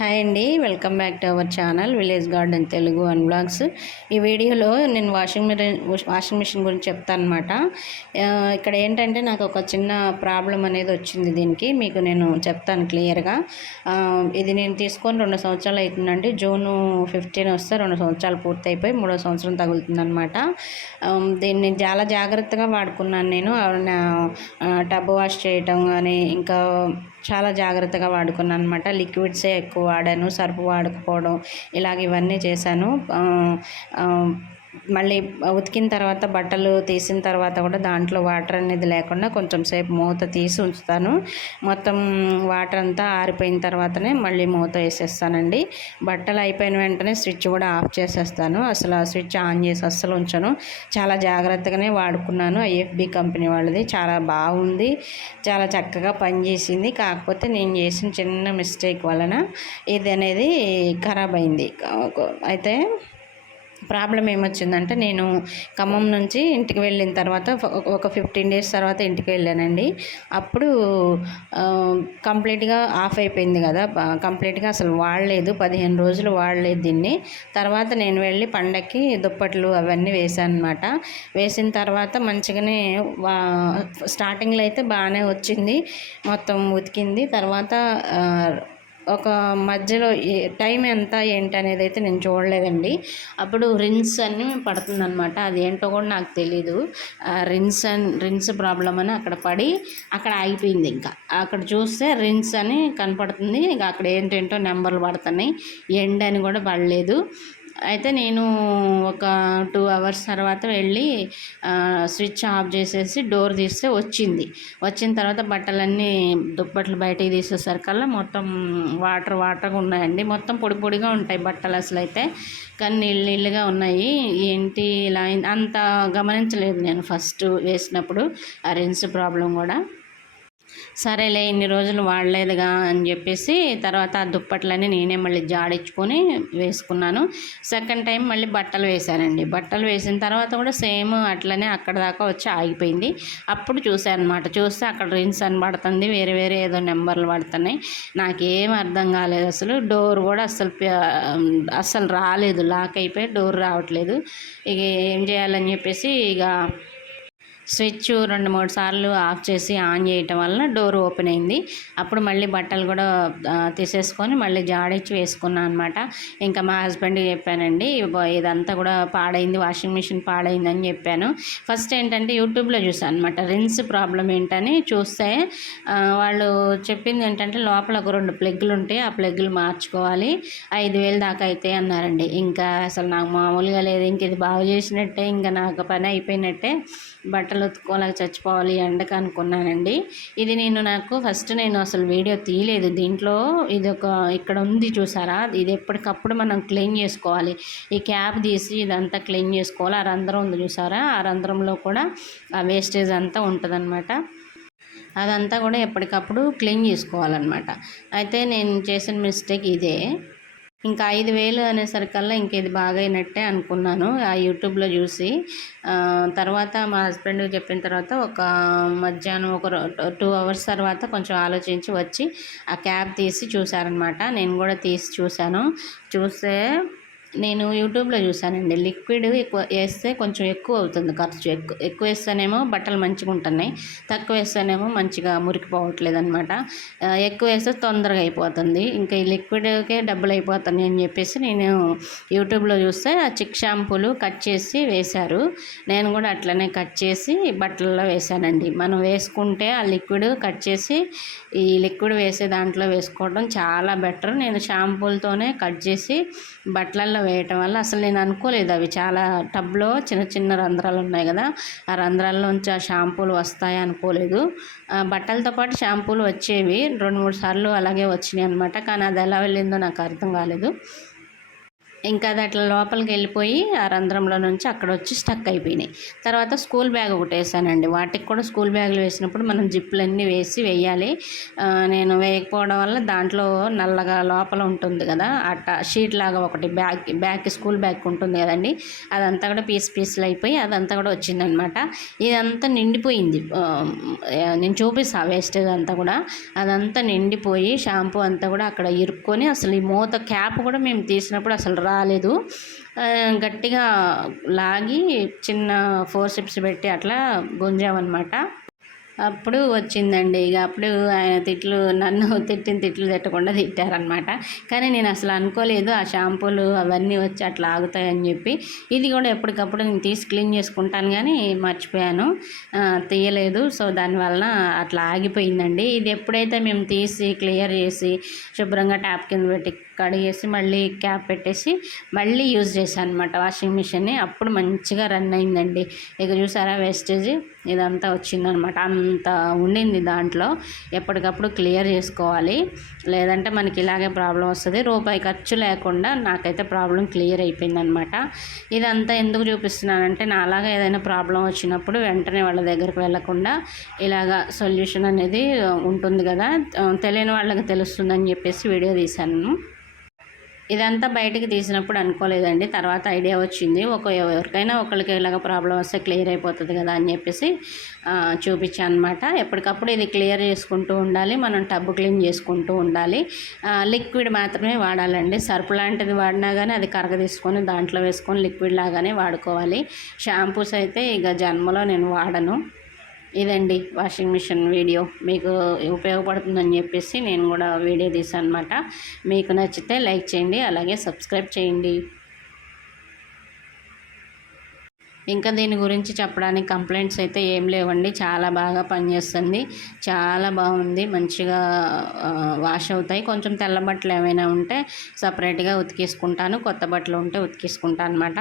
Hi అండి welcome back to our channel village garden Telugu and blogs. ఈ వీడియోలో నేను వాషింగ్ మిషన్ వాషింగ్ మిషన్ గురించి చెప్తాను అనమాట ఇక్కడ ఏంటంటే నాకు ఒక చిన్న ప్రాబ్లం అనేది వచ్చింది దీనికి మీకు నేను చెప్తాను క్లియర్గా. ఇది నేను తీసుకొని రెండు సంవత్సరాలు అవుతుందండి జూన్ ఫిఫ్టీన్ వస్తే రెండు సంవత్సరాలు పూర్తయిపోయి మూడో సంవత్సరం తగులుతుందనమాట దీన్ని చాలా జాగ్రత్తగా వాడుకున్నాను నేను టబ్ వాష్ చేయటం కానీ ఇంకా చాలా జాగ్రత్తగా వాడుకున్నాను అనమాట లిక్విడ్సే ఎక్కువ వాడాను సర్ఫ్ వాడకపోవడం ఇలాగ ఇవన్నీ చేశాను. మళ్ళీ ఉతికిన తర్వాత బట్టలు తీసిన తర్వాత కూడా దాంట్లో వాటర్ అనేది లేకుండా కొంచెం సేపు మూత తీసి ఉంచుతాను. మొత్తం వాటర్ అంతా ఆరిపోయిన తర్వాతనే మళ్ళీ మూత వేసేస్తానండి. బట్టలు అయిపోయిన వెంటనే స్విచ్ కూడా ఆఫ్ చేసేస్తాను. అసలు ఆ స్విచ్ ఆన్ చేసి అస్సలు ఉంచను. చాలా జాగ్రత్తగానే వాడుకున్నాను. ఐఎఫ్బి కంపెనీ వాళ్ళది. చాలా బాగుంది. చాలా చక్కగా పనిచేసింది. కాకపోతే నేను చేసిన చిన్న మిస్టేక్ వలన ఇది అనేది ఖరాబ్ అయింది. అయితే ప్రాబ్లం ఏమొచ్చిందంటే నేను ఖమ్మం నుంచి ఇంటికి వెళ్ళిన తర్వాత ఒక ఫిఫ్టీన్ డేస్ తర్వాత ఇంటికి వెళ్ళానండి. అప్పుడు కంప్లీట్గా ఆఫ్ అయిపోయింది కదా కంప్లీట్గా అసలు వాడలేదు పదిహేను రోజులు వాడలేదు దీన్ని. తర్వాత నేను వెళ్ళి పండక్కి దుప్పట్లు అవన్నీ వేసాను అనమాట వేసిన తర్వాత మంచిగానే స్టార్టింగ్లో అయితే బాగానే వచ్చింది మొత్తం ఉతికింది. తర్వాత ఒక మధ్యలో టైం ఎంత ఏంటి అనేది అయితే నేను చూడలేదండి. అప్పుడు రిన్స్ అని పడుతుందనమాట అది ఏంటో కూడా నాకు తెలీదు. రిన్స్ అని రిన్స్ ప్రాబ్లం అని అక్కడ పడి అక్కడ ఆగిపోయింది ఇంకా. అక్కడ చూస్తే రిన్స్ అని కనపడుతుంది. ఇంకా అక్కడ ఏంటేంటో నెంబర్లు పడుతున్నాయి. ఎండ్ అని కూడా పడలేదు. అయితే నేను ఒక టూ అవర్స్ తర్వాత వెళ్ళి స్విచ్ ఆఫ్ చేసేసి డోర్ తీస్తే వచ్చింది. వచ్చిన తర్వాత బట్టలన్నీ దుప్పట్లు బయటికి తీసేసరికల్లా మొత్తం వాటర్ వాటర్గా ఉన్నాయండి. మొత్తం పొడి పొడిగా ఉంటాయి బట్టలు అసలు అయితే కానీ నీళ్ళు నీళ్ళుగా ఉన్నాయి. ఏంటి ఇలా అంత గమనించలేదు నేను ఫస్ట్ వేసినప్పుడు. ఆ రిన్స్ ప్రాబ్లం కూడా. సరేలే ఇన్ని రోజులు వాడలేదుగా అని చెప్పేసి తర్వాత ఆ దుప్పట్లని నేనే మళ్ళీ జాడించుకొని వేసుకున్నాను. సెకండ్ టైం మళ్ళీ బట్టలు వేశానండి. బట్టలు వేసిన తర్వాత కూడా సేమ్ అట్లనే అక్కడ దాకా వచ్చి ఆగిపోయింది. అప్పుడు చూశాను అనమాట చూస్తే అక్కడ రిన్స్ అని పడుతుంది వేరే వేరే ఏదో నెంబర్లు పడుతున్నాయి. నాకేం అర్థం కాలేదు అసలు. డోర్ కూడా అసలు అస్సలు రాలేదు. లాక్ అయిపోయి డోర్ రావట్లేదు. ఇక ఏం చేయాలని చెప్పేసి ఇక స్విచ్ రెండు మూడు సార్లు ఆఫ్ చేసి ఆన్ చేయటం వల్ల డోర్ ఓపెన్ అయింది. అప్పుడు మళ్ళీ బట్టలు కూడా తీసేసుకొని మళ్ళీ జాడిచ్చి వేసుకున్నాను అనమాట ఇంకా మా హస్బెండ్కి చెప్పానండి ఇదంతా కూడా పాడైంది వాషింగ్ మిషన్ పాడైందని చెప్పాను. ఫస్ట్ ఏంటంటే యూట్యూబ్లో చూసాను అనమాట రిన్స్ ప్రాబ్లం ఏంటని చూస్తే వాళ్ళు చెప్పింది ఏంటంటే లోపల ఒక రెండు ప్లగ్లు ఉంటాయి ఆ ప్లగ్లు మార్చుకోవాలి. ఐదు వేలు దాకా అయితే అన్నారండి. ఇంకా అసలు నాకు మామూలుగా లేదు. ఇంక ఇది బాగు చేసినట్టే ఇంకా నాకు పని అయిపోయినట్టే. బట్టలు బట్టలు ఉతుక్కోలేక చచ్చిపోవాలి ఎండకు అనుకున్నానండి. ఇది నేను నాకు ఫస్ట్ నేను అసలు వీడియో తీయలేదు. దీంట్లో ఇది ఒక ఇక్కడ ఉంది చూసారా? ఇది ఎప్పటికప్పుడు మనం క్లీన్ చేసుకోవాలి. ఈ క్యాప్ తీసి ఇదంతా క్లీన్ చేసుకోవాలి. ఆ రంధ్రం ఉంది చూసారా? ఆ రంధ్రంలో కూడా ఆ వేస్టేజ్ అంతా ఉంటుందన్నమాట. అదంతా కూడా ఎప్పటికప్పుడు క్లీన్ చేసుకోవాలన్నమాట. అయితే నేను చేసిన మిస్టేక్ ఇదే. ఇంకా ఐదు వేలు అనేసరికల్లా ఇంక ఇది బాగైనట్టే అనుకున్నాను ఆ యూట్యూబ్లో చూసి. తర్వాత మా హస్బెండ్ చెప్పిన తర్వాత ఒక మధ్యాహ్నం ఒక టూ అవర్స్ తర్వాత కొంచెం ఆలోచించి వచ్చి ఆ క్యాబ్ తీసి చూశారనమాట. నేను కూడా తీసి చూశాను. చూస్తే నేను యూట్యూబ్లో చూసానండి లిక్విడ్ ఎక్కువ వేస్తే కొంచెం ఎక్కువ అవుతుంది ఖర్చు. ఎక్కువ ఎక్కువ వేస్తేనేమో బట్టలు మంచిగా ఉంటున్నాయి. తక్కువ వేస్తేనేమో మంచిగా మురికిపోవట్లేదు అనమాట ఎక్కువ వేస్తే తొందరగా అయిపోతుంది. ఇంకా ఈ లిక్విడ్కే డబ్బులు అయిపోతున్నాయి అని చెప్పేసి నేను యూట్యూబ్లో చూస్తే ఆ చిక్ షాంపూలు కట్ చేసి వేశారు. నేను కూడా అట్లనే కట్ చేసి బట్టల్లో వేశానండి. మనం వేసుకుంటే ఆ లిక్విడ్ కట్ చేసి ఈ లిక్విడ్ వేసే దాంట్లో వేసుకోవడం చాలా బెటర్. నేను షాంపూలతోనే కట్ చేసి బట్టలలో రంధ్రాల్లో వేయటం వల్ల అసలు నేను అనుకోలేదు అవి చాలా టబ్లో చిన్న చిన్న రంధ్రాలు ఉన్నాయి కదా ఆ రంధ్రాల్లోంచి ఆ షాంపూలు వస్తాయి అనుకోలేదు. బట్టలతో పాటు షాంపూలు వచ్చేవి రెండు మూడు సార్లు అలాగే వచ్చినాయి అనమాట కానీ అది ఎలా వెళ్ళిందో నాకు అర్థం కాలేదు. ఇంకా అది అట్లా లోపలికి వెళ్ళిపోయి ఆ రంధ్రంలో నుంచి అక్కడ వచ్చి స్టక్ అయిపోయినాయి. తర్వాత స్కూల్ బ్యాగ్ ఒకటి వేసానండి. వాటికి కూడా స్కూల్ బ్యాగులు వేసినప్పుడు మనం జిప్పులన్నీ వేసి వేయాలి. నేను వేయకపోవడం వల్ల దాంట్లో నల్లగా లోపల ఉంటుంది కదా అట్ట షీట్ లాగా ఒకటి బ్యాగ్ బ్యాగ్ స్కూల్ బ్యాగ్ ఉంటుంది కదండి. అదంతా కూడా పీస్ పీసులు అయిపోయి అదంతా కూడా వచ్చిందనమాట. ఇదంతా నిండిపోయింది. నేను చూపిస్తా వేస్టేజ్ అంతా కూడా. అదంతా నిండిపోయి షాంపూ అంతా కూడా అక్కడ ఇరుక్కొని అసలు ఈ మూత క్యాప్ కూడా మేము తీసినప్పుడు అసలు రాలేదు. గట్టిగా లాగి చిన్న ఫోర్సిప్స్ పెట్టి అట్లా గుంజామన్నమాట. అప్పుడు వచ్చిందండి. ఇక అప్పుడు ఆయన తిట్లు నన్ను తిట్టిన తిట్లు తిట్టకుండా తిట్టారనమాట కానీ నేను అసలు అనుకోలేదు ఆ షాంపూలు అవన్నీ వచ్చి అట్లా ఆగుతాయని చెప్పి. ఇది కూడా ఎప్పటికప్పుడు నేను తీసి క్లీన్ చేసుకుంటాను కానీ మర్చిపోయాను. తీయలేదు. సో దానివల్ల అట్లా ఆగిపోయిందండి. ఇది ఎప్పుడైతే మేము తీసి క్లియర్ చేసి శుభ్రంగా ట్యాప్ కింద పెట్టి కడిగేసి మళ్ళీ క్యాప్ పెట్టేసి మళ్ళీ యూజ్ చేశాను అనమాట వాషింగ్ మిషన్ని. అప్పుడు మంచిగా రన్ అయిందండి. ఇక చూసారా వేస్టేజ్ ఇదంతా వచ్చిందనమాట అంత ఉండింది దాంట్లో. ఎప్పటికప్పుడు క్లియర్ చేసుకోవాలి. లేదంటే మనకి ఇలాగే ప్రాబ్లం వస్తుంది. రూపాయి ఖర్చు లేకుండా నాకైతే ప్రాబ్లం క్లియర్ అయిపోయిందనమాట. ఇదంతా ఎందుకు చూపిస్తున్నానంటే నా అలాగా ఏదైనా ప్రాబ్లం వచ్చినప్పుడు వెంటనే వాళ్ళ దగ్గరికి వెళ్ళకుండా ఇలాగా సొల్యూషన్ అనేది ఉంటుంది కదా తెలియని వాళ్ళకి తెలుస్తుందని చెప్పేసి వీడియో తీశాను. ఇదంతా బయటికి తీసినప్పుడు అనుకోలేదండి. తర్వాత ఐడియా వచ్చింది. ఒక ఎవరికైనా ఒకరికి ఇలాగ ప్రాబ్లం వస్తే క్లియర్ అయిపోతుంది కదా అని చెప్పేసి చూపించాను అనమాట ఎప్పటికప్పుడు ఇది క్లియర్ చేసుకుంటూ ఉండాలి. మనం టబ్బు క్లీన్ చేసుకుంటూ ఉండాలి. లిక్విడ్ మాత్రమే వాడాలండి. సర్పు లాంటిది వాడినా కానీ అది కరగ తీసుకొని దాంట్లో వేసుకొని లిక్విడ్ లాగానే వాడుకోవాలి. షాంపూస్ అయితే ఇక జన్మలో నేను వాడను. ఇదండి వాషింగ్ మిషన్ వీడియో. మీకు ఉపయోగపడుతుందని చెప్పేసి నేను కూడా వీడియో తీసాను అనమాట మీకు నచ్చితే లైక్ చేయండి అలాగే సబ్స్క్రైబ్ చేయండి. ఇంకా దీని గురించి చెప్పడానికి కంప్లైంట్స్ అయితే ఏం లేవండి. చాలా బాగా పనిచేస్తుంది. చాలా బాగుంది. మంచిగా వాష్ అవుతాయి. కొంచెం తెల్ల బట్టలు ఏమైనా ఉంటే సపరేట్గా ఉతికేసుకుంటాను. కొత్త బట్టలు ఉంటే ఉతికేసుకుంటాను అనమాట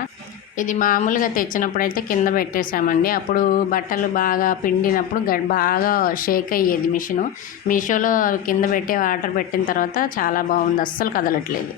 ఇది మామూలుగా తెచ్చినప్పుడైతే కింద పెట్టేశామండి. అప్పుడు బట్టలు బాగా పిండినప్పుడు గ బాగా షేక్ అయ్యేది మిషను. మీషోలో కింద పెట్టి వాటర్ పెట్టిన తర్వాత చాలా బాగుంది. అస్సలు కదలట్లేదు.